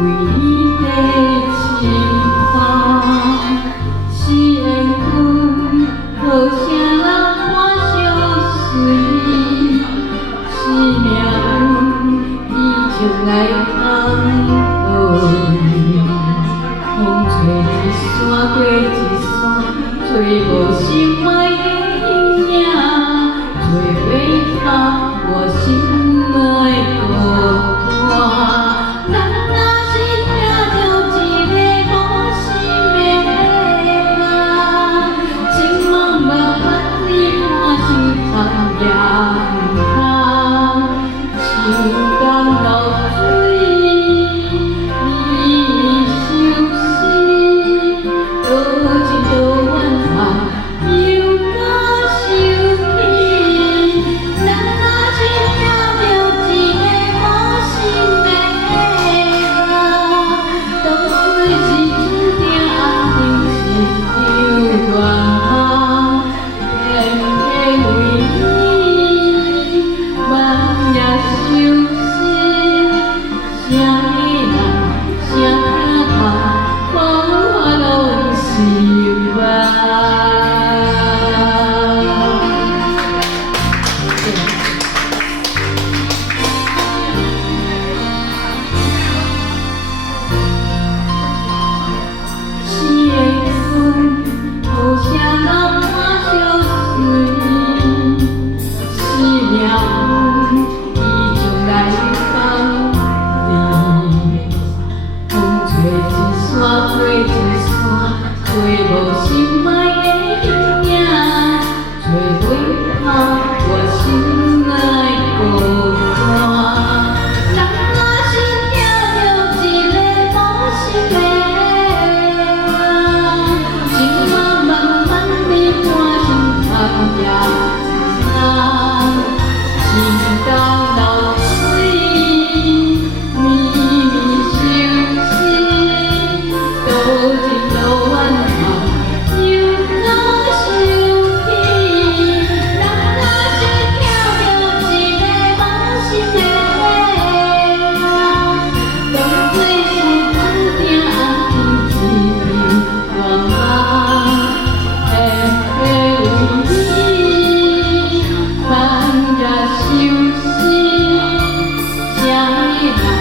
为你的情话，是缘分，好声人伴相随，是命运，伊就来放你。风吹一山过一山，吹无心爱的影，吹袂透我心内孤单。咱若是听着一个无心的话，情茫茫把你看成残阳光，情感流水。 吹无心爱的影，吹袂透我心内孤单。咱若是听着一个无心的话，情茫茫把你看成残阳光，情到流水，绵绵相思，多情多怨。 相思，相依。